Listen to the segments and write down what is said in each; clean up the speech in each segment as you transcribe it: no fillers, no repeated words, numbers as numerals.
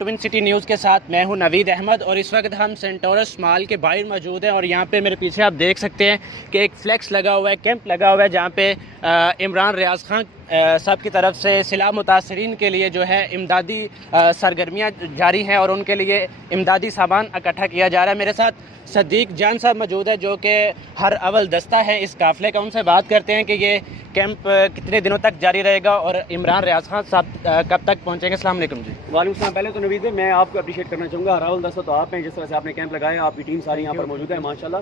Twin city news के साथ मैं हूं नवीद अहमद और इस वक्त हम सेंटोरस मॉल के बाहर मौजूद हैं और यहाँ पे मेरे पीछे आप देख सकते हैं कि एक फ्लैक्स लगा हुआ है, कैंप लगा हुआ है जहाँ पे इमरान रियाज खान साहब की तरफ से सिला मुतासरीन के लिए जो है इमदादी सरगर्मियाँ जारी हैं और उनके लिए इमदादी सामान इकट्ठा किया जा रहा है। मेरे साथ सदीक जान साहब मौजूद है जो कि हर अव्वल दस्ता है इस काफ़िले का। उनसे बात करते हैं कि ये कैंप कितने दिनों तक जारी रहेगा और इमरान रियाज खान साहब कब तक पहुँचेंगे। अस्सलाम वालेकुम जी। वालेकुम सलाम। पहले तो नवीद मैं आपको अप्रिशिएट करना चाहूँगा, हर अव्वल दस्ता तो आप हैं, जिस तरह से आपने कैंप लगाया, आपकी टीम सारी यहाँ पर मौजूद है माशाल्लाह,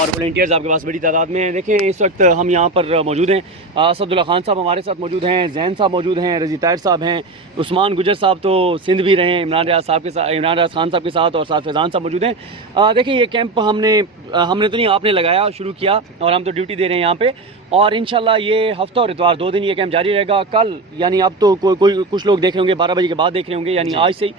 और वॉलंटियर्स आपके पास बड़ी तादाद में हैं। देखें इस वक्त हम यहाँ पर मौजूद हैं, असदुल्ला खान साहब हमारे साथ मौजूद हैं, जैन साहब मौजूद हैं, रजी ताहिर साहब हैं, उस्मान गुजर साहब तो सिंध भी रहे हैं, इमरान रियाज खान साहब के साथ, और साथ फैज़ान साहब मौजूद हैं। देखिए ये कैंप हमने तो नहीं, आपने लगाया, शुरू किया और हम तो ड्यूटी दे रहे हैं यहाँ पे, और इंशाल्लाह ये हफ्ता और इतवार 2 दिन ये कैंप जारी रहेगा। कल यानी अब तो कुछ लोग देख रहे होंगे, 12 बजे के बाद देख रहे होंगे, यानी आज से ही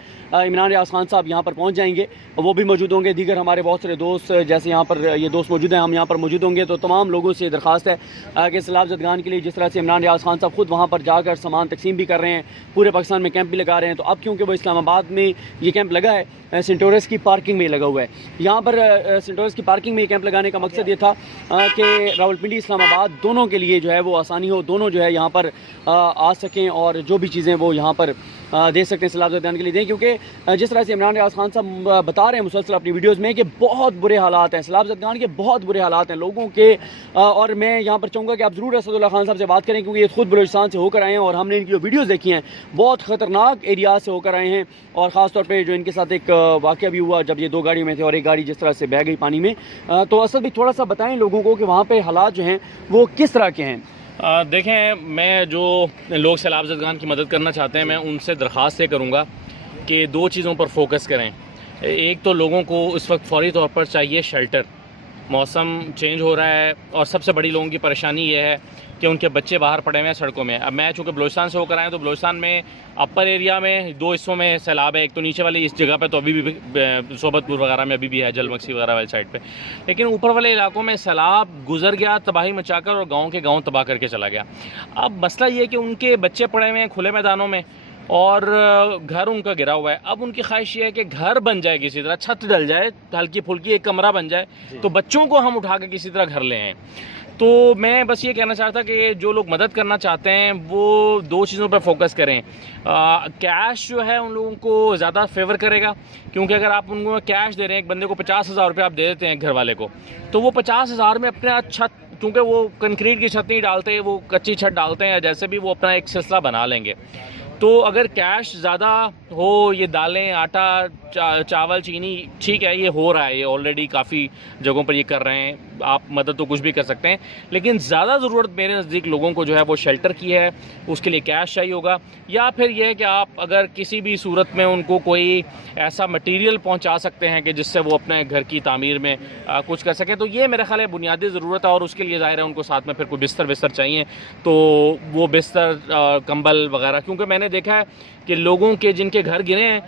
इमरान रियाज खान साहब यहाँ पर पहुँच जाएंगे, वो भी मौजूद होंगे। दीगर हमारे बहुत सारे दोस्त जैसे यहाँ पर ये दोस्त मौजूद हैं, हम यहाँ पर मौजूद होंगे। तो तमाम लोगों से दरख्वास्त है कि सैलाब ज़दगान के लिए जिस तरह से इमरान रियाज खान साहब खुद वहाँ पर जाकर सामान तकसीम भी कर रहे हैं, पूरे पाकिस्तान में कैंप भी लगा रहे हैं, तो अब क्योंकि वो इस्लामाबाद में ये कैंप लगा है, सेंटोरस की पार्किंग में लगा हुआ है, यहाँ पर सेंटोरस की पार्किंग में ये कैंप लगाने का मकसद ये था कि रावलपिंडी इस्लामाबाद दोनों के लिए जो है वो आसानी हो, दोनों जो है यहाँ पर आ सकें और जो भी चीज़ें वो यहाँ पर दे सकते हैं सैलाब ज़दगान के लिए दें। क्योंकि जिस तरह से इमरान रियाज खान साहब बता रहे हैं मुसलसल अपनी वीडियोज़ में कि बहुत बुरे हालात हैं सैलाब ज़दगान के, बहुत बुरे हालात हैं लोगों के, और मैं यहाँ पर चाहूँगा कि आप ज़रूर असदुल्ला खान साहब से बात करें, क्योंकि ये खुद बलूचिस्तान से होकर आए हैं और हमने इनकी जो वीडियोज़ देखी हैं बहुत ख़तरनाक एरिया से होकर आए हैं, और ख़ास तौर पर जो इनके साथ एक वाक़या भी हुआ जब ये 2 गाड़ियों में थे और एक गाड़ी जिस तरह से बह गई पानी में। तो असल भी थोड़ा सा बताएँ लोगों को कि वहाँ पर हालात जो हैं वो किस तरह के हैं। देखें, मैं जो लोग सैलाब ज़दगान की मदद करना चाहते हैं मैं उनसे दरख्वास्त ये करूँगा कि 2 चीज़ों पर फोकस करें। एक तो लोगों को इस वक्त फ़ौरी तौर पर चाहिए शेल्टर, मौसम चेंज हो रहा है और सबसे बड़ी लोगों की परेशानी ये है कि उनके बच्चे बाहर पड़े हुए हैं सड़कों में। अब मैं चूँकि बलूचिस्तान से होकर आए तो बलूचिस्तान में अपर एरिया में 2 हिस्सों में सैलाब है, एक तो नीचे वाली इस जगह पे तो अभी भी सोबतपुर वगैरह में अभी भी है, जलमक्सी वगैरह वाली साइड पे, लेकिन ऊपर वाले इलाकों में सैलाब गुजर गया तबाही मचाकर और गाँव के गाँव तबाह करके चला गया। अब मसला ये कि उनके बच्चे पड़े हुए हैं खुले मैदानों में और घर उनका गिरा हुआ है। अब उनकी ख्वाहिश ये है कि घर बन जाए, किसी तरह छत डल जाए, हल्की फुल्की एक कमरा बन जाए तो बच्चों को हम उठा के किसी तरह घर ले आएँ। तो मैं बस ये कहना चाहता कि जो लोग मदद करना चाहते हैं वो 2 चीज़ों पर फोकस करें। कैश जो है उन लोगों को ज़्यादा फेवर करेगा, क्योंकि अगर आप उनको कैश दे रहे हैं, एक बंदे को 50,000 रुपये आप दे देते हैं घर वाले को, तो वो 50,000 में अपने छत, क्योंकि वो कंक्रीट की छत नहीं डालते, वो कच्ची छत डालते हैं, जैसे भी वो अपना एक सिलसिला बना लेंगे। तो अगर कैश ज़्यादा हो, ये दालें, आटा, चावल, चीनी, ठीक है ये हो रहा है, ये ऑलरेडी काफ़ी जगहों पर ये कर रहे हैं, आप मदद तो कुछ भी कर सकते हैं, लेकिन ज़्यादा ज़रूरत मेरे नज़दीक लोगों को जो है वो शेल्टर की है, उसके लिए कैश चाहिए होगा, या फिर यह है कि आप अगर किसी भी सूरत में उनको कोई ऐसा मटीरियल पहुंचा सकते हैं कि जिससे वो अपने घर की तामीर में कुछ कर सकें, तो ये मेरे ख्याल है बुनियादी ज़रूरत है। और उसके लिए ज़ाहिर है उनको साथ में फिर कोई बिस्तर चाहिए, तो वो बिस्तर, कंबल वगैरह, क्योंकि मैंने देखा है कि लोगों के जिनके घर गिरे हैं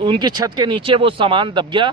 उनकी छत के नीचे वो सामान दब गया,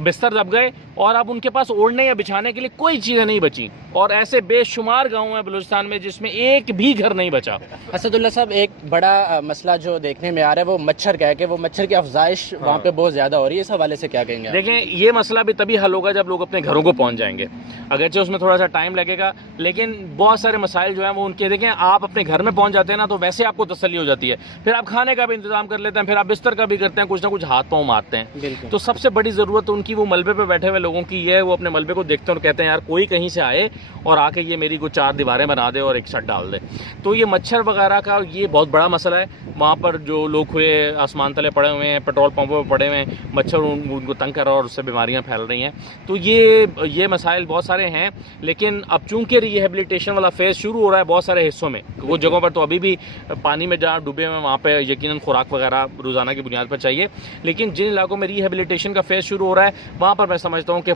बिस्तर दब गए, और अब उनके पास ओढ़ने या बिछाने के लिए कोई चीज़ें नहीं बची, और ऐसे बेशुमार गांव हैं बलूचिस्तान में जिसमें एक भी घर नहीं बचा। असदुल्ला साहब, एक बड़ा मसला जो देखने में आ रहा है वो मच्छर का है कि वो मच्छर की अफजाइश वहाँ पे बहुत ज़्यादा हो रही है, इस हवाले से क्या कहेंगे? देखें, ये मसला भी तभी हल होगा जब लोग अपने घरों को पहुँच जाएंगे, अगरचे उसमें थोड़ा सा टाइम लगेगा, लेकिन बहुत सारे मसाइल जो हैं वो उनके, देखें आप अपने घर में पहुँच जाते हैं ना तो वैसे आपको तसल्ली हो जाती है, फिर आप खाने का भी इंतजाम कर लेते हैं, फिर आप बिस्तर का भी करते हैं, कुछ ना कुछ हाथ पाँव मारते हैं। तो सबसे बड़ी ज़रूरत उनकी वो मलबे पे बैठे हुए लोगों की है, वो अपने मलबे को देखते हैं और कहते हैं यार कोई कहीं से आए और आके ये मेरी कुछ 4 दीवारें बना दे और एक छत डाल दे। तो ये मच्छर वगैरह का ये बहुत बड़ा मसला है। वहाँ पर जो लोग खुले आसमान तले पड़े हुए हैं, पेट्रोल पंपों पर पड़े हुए हैं, मच्छर उनको तंग कर रहा है और उससे बीमारियाँ फैल रही हैं। तो ये मसाइल बहुत सारे हैं, लेकिन अब चूँकि रिहेबिलिटेशन वाला फेज़ शुरू हो रहा है बहुत सारे हिस्सों में, कुछ जगहों पर तो अभी भी पानी में जहाँ डूबे हुए हैं वहाँ पर यकीनन खुराक वगैरह रोज़ाना की बुनियाद पर चाहिए, लेकिन जिन इलाकों में रिहेबिलिटेशन का फेज़ शुरू हो रहा है वहाँ पर मैं समझता हूँ कि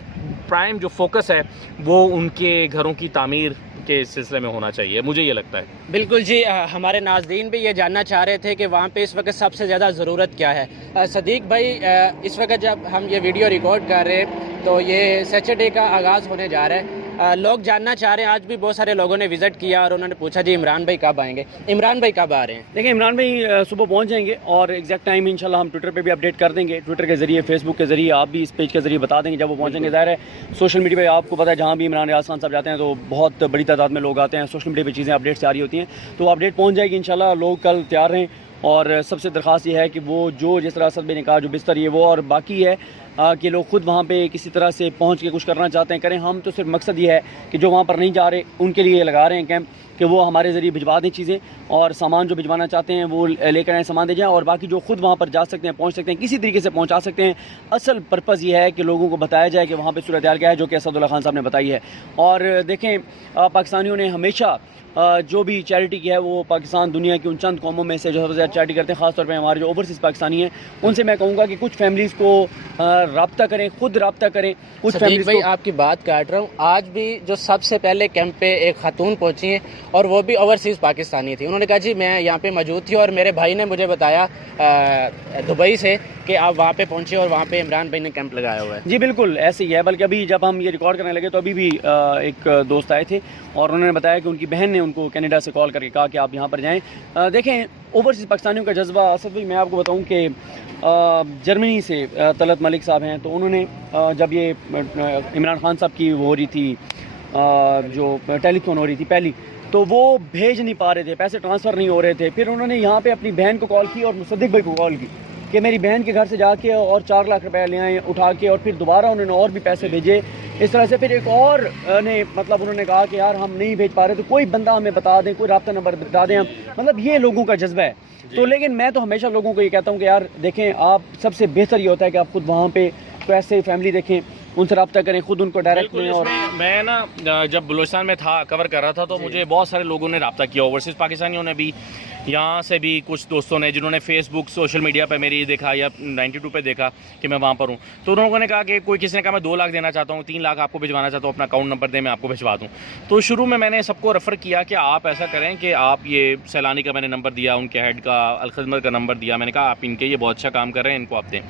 प्राइम जो फोकस है वो उनके घरों की तामीर के सिलसिले में होना चाहिए, मुझे ये लगता है। बिल्कुल जी, हमारे नाज़रीन भी ये जानना चाह रहे थे कि वहाँ पे इस वक्त सबसे ज़्यादा ज़रूरत क्या है। सदीक भाई, इस वक्त जब हम ये वीडियो रिकॉर्ड कर रहे हैं तो ये सैटरडे का आगाज़ होने जा रहा है, लोग जानना चाह रहे हैं, आज भी बहुत सारे लोगों ने विज़िट किया और उन्होंने पूछा जी इमरान भाई कब आएंगे। इमरान भाई कब आ रहे हैं? देखिए इमरान भाई सुबह पहुंच जाएंगे और एग्जैक्ट टाइम इंशाल्लाह हम ट्विटर पे भी अपडेट कर देंगे, ट्विटर के जरिए, फेसबुक के जरिए, आप भी इस पेज के जरिए बता देंगे जब वो पहुंचेंगे। ज़ाहिर है सोशल मीडिया पे आपको पता है जहाँ भी इमरान रियाज खान साहब जाते हैं तो बहुत बड़ी तादाद में लोग आते हैं, सोशल मीडिया पे चीज़ें अपडेट्स आ रही होती हैं, तो अपडेट पहुँच जाएगी इंशाल्लाह। लोग कल तैयार रहें और सबसे दरख्वास्त ये है कि वो जो जिस तरह असद भाई ने कहा जो बिस्तर ये वो, और बाकी है कि लोग खुद वहाँ पे किसी तरह से पहुँच के कुछ करना चाहते हैं करें। हम तो सिर्फ मकसद ये है कि जो वहाँ पर नहीं जा रहे उनके लिए लगा रहे हैं कैंप कि वो हमारे ज़रिए भिजवा दें चीज़ें, और सामान जो भिजवाना चाहते हैं वो लेकर आए, सामान दे जाएँ, और बाकी जो खुद वहाँ पर जा सकते हैं, पहुँच सकते हैं, किसी तरीके से पहुँचा सकते हैं। असल पर्पज़ ये है कि लोगों को बताया जाए कि वहाँ पर सूरत हाल क्या है, जो कि असदुल्ला खान साहब ने बताई है। और देखें पाकिस्तानियों ने हमेशा जो भी चैरिटी की है वो पाकिस्तान दुनिया की उन चंद कौमों में से जो सबसे ज़्यादा चैरिटी करते हैं, ख़ास तौर पे हमारे जो ओवरसीज़ पाकिस्तानी हैं, उनसे मैं कहूँगा कि कुछ फैमिलीज़ को रब्ता करें, खुद रब्ता करें। कुछ फैमिलीज़ भाई आपकी बात काट रहा हूँ, आज भी जो सबसे पहले कैंप पे एक खातून पहुँची हैं और वो भी ओवरसीज़ पाकिस्तानी थी, उन्होंने कहा जी मैं यहाँ पे मौजूद थी और मेरे भाई ने मुझे बताया दुबई से कि आप वहाँ पे पहुँचे और वहाँ पे इमरान भाई ने कैंप लगाया हुआ है। जी बिल्कुल ऐसे ही है, बल्कि अभी जब हम ये रिकॉर्ड करने लगे तो अभी भी एक दोस्त आए थे और उन्होंने बताया कि उनकी बहन ने उनको कनाडा से कॉल करके कहा कि आप यहाँ पर जाएँ। देखें ओवरसीज़ पाकिस्तानियों का जज्बा, असद भाई मैं आपको बताऊँ कि जर्मनी से तलत मलिक साहब हैं, तो उन्होंने जब ये इमरान खान साहब की वो हो रही थी जो टेलीथॉन हो रही थी पहली, तो वो भेज नहीं पा रहे थे, पैसे ट्रांसफ़र नहीं हो रहे थे। फिर उन्होंने यहाँ पे अपनी बहन को कॉल की और मुसद्दिक भाई को कॉल की कि मेरी बहन के घर से जाके और 4 लाख रुपए ले आए उठा के, और फिर दोबारा उन्होंने और भी पैसे भेजे इस तरह से। फिर एक और ने मतलब उन्होंने कहा कि यार हम नहीं भेज पा रहे, तो कोई बंदा हमें बता दें, कोई राब्ता नंबर बता दें हम, मतलब ये लोगों का जज्बा है। तो लेकिन मैं तो हमेशा लोगों को ये कहता हूँ कि यार देखें, आप सबसे बेहतर ये होता है कि आप खुद वहाँ पे तो ऐसे फैमिली देखें, उनसे रब्ता करें, खुद उनको डायरेक्ट लें। और मैं ना जब बलूचिस्तान में था, कवर कर रहा था, तो मुझे बहुत सारे लोगों ने रब्ता किया, ओवरसीज़ पाकिस्तानियों ने भी, यहाँ से भी कुछ दोस्तों ने जिन्होंने फेसबुक सोशल मीडिया पे मेरी देखा या 92 पे देखा कि मैं वहाँ पर हूँ, तो उन लोगों ने कहा कि कोई किसी ने कहा मैं 2 लाख देना चाहता हूँ, 3 लाख आपको भिजवाना चाहता हूँ, अपना अकाउंट नंबर दें मैं आपको भिजवा दूँ। तो शुरू में मैंने सबको रेफ़र किया कि आप ऐसा करें कि आप ये सैलानी का मैंने नंबर दिया, उनके हेड का अलखदमत का नंबर दिया, मैंने कहा आप इनके ये बहुत अच्छा काम कर रहे हैं, इनको आप दें।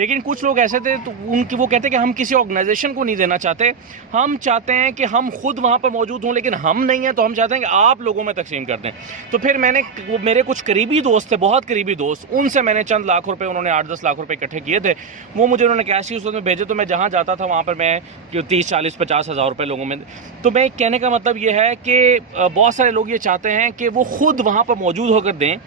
लेकिन कुछ लोग ऐसे थे तो उनकी वो कहते कि हम किसी ऑर्गेनाइजेशन को नहीं देना चाहते, हम चाहते हैं कि हम खुद वहाँ पर मौजूद हों, लेकिन हम नहीं हैं तो हम चाहते हैं कि आप लोगों में तकसीम कर दें। तो फिर मैंने मेरे कुछ करीबी दोस्त थे, बहुत करीबी दोस्त, उनसे मैंने चंद लाख रुपए, उन्होंने 8-10 लाख रुपए इकट्ठे किए थे, वो मुझे उन्होंने कैश ही उस में भेजे। तो मैं जहाँ जाता था वहाँ पर मैं 30-40-50 हज़ार रुपये लोगों में। तो मैं कहने का मतलब ये है कि बहुत सारे लोग ये चाहते हैं कि वो खुद वहाँ पर मौजूद होकर दें,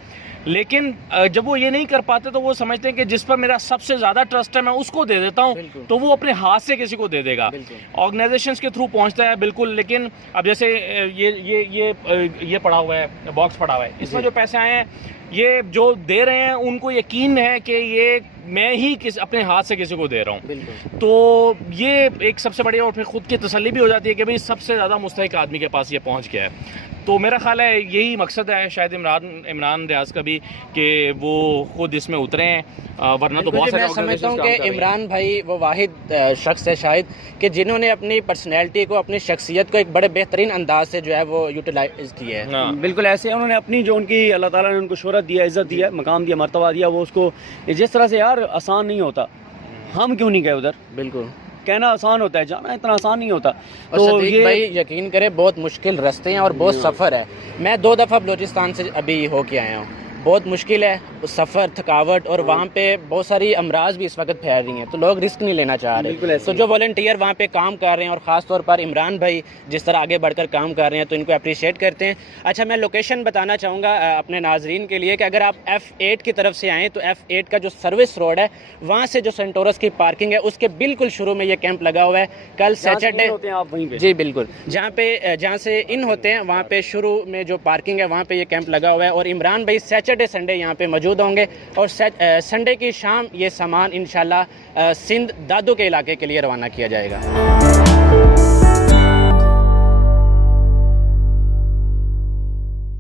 लेकिन जब वो ये नहीं कर पाते तो वो समझते हैं कि जिस पर मेरा सबसे ज़्यादा ट्रस्ट है मैं उसको दे देता हूँ, तो वो अपने हाथ से किसी को दे देगा, ऑर्गेनाइजेशंस के थ्रू पहुँचता है। बिल्कुल, लेकिन अब जैसे ये पड़ा हुआ है, बॉक्स पड़ा हुआ है, इसमें जो पैसे आए हैं ये जो दे रहे हैं उनको यकीन है कि ये मैं ही अपने हाथ से किसी को दे रहा हूँ। तो ये एक सबसे बड़ी, और फिर खुद की तसल्ली भी हो जाती है कि भाई सबसे ज़्यादा मुस्तहिक आदमी के पास ये पहुँच गया है। तो मेरा ख्याल है यही मकसद है शायद इमरान रियाज का भी कि वो खुद इसमें उतरे हैं, वरना तो बहुत सारे मैं समझता हूँ कि इमरान भाई वो वाहिद शख्स है शायद कि जिन्होंने अपनी पर्सनैलिटी को, अपनी शख्सियत को एक बड़े बेहतरीन अंदाज से जो है वो यूटिलाइज किया है। बिल्कुल ऐसे उन्होंने अपनी जो उनकी अल्लाह ताला ने उनको शोहरत दिया, इज़्ज़त दिया, मकाम दिया, मर्तबा दिया, वो उसको जिस तरह से यार आसान नहीं होता, हम क्यों नहीं गए उधर, बिल्कुल कहना आसान होता है, जाना इतना आसान नहीं होता। तो ये भाई यकीन करें बहुत मुश्किल रास्ते हैं और बहुत सफ़र है। मैं 2 दफ़ा बलूचिस्तान से अभी होके आया हूँ, बहुत मुश्किल है सफ़र, थकावट, और वहाँ पे बहुत सारी अमराज भी इस वक्त फैल रही हैं, तो लोग रिस्क नहीं लेना चाह रहे। तो जो वॉलंटियर वहाँ पे काम कर रहे हैं और ख़ास तौर पर इमरान भाई जिस तरह आगे बढ़कर काम कर रहे हैं, तो इनको अप्रिशिएट करते हैं। अच्छा, मैं लोकेशन बताना चाहूँगा अपने नाजरीन के लिए कि अगर आप F8 की तरफ से आएँ तो F8 का जो सर्विस रोड है वहाँ से जो सेंटोरस की पार्किंग है उसके बिल्कुल शुरू में ये कैंप लगा हुआ है। कल सैटरडे, जी बिल्कुल, जहाँ से इन होते हैं वहाँ पे शुरू में जो पार्किंग है वहाँ पे ये कैंप लगा हुआ है, और इमरान भाई सैटरडे संडे यहाँ पे मौजूद होंगे, और संडे की शाम ये सामान इंशाल्लाह सिंध दादू के इलाके के लिए रवाना किया जाएगा।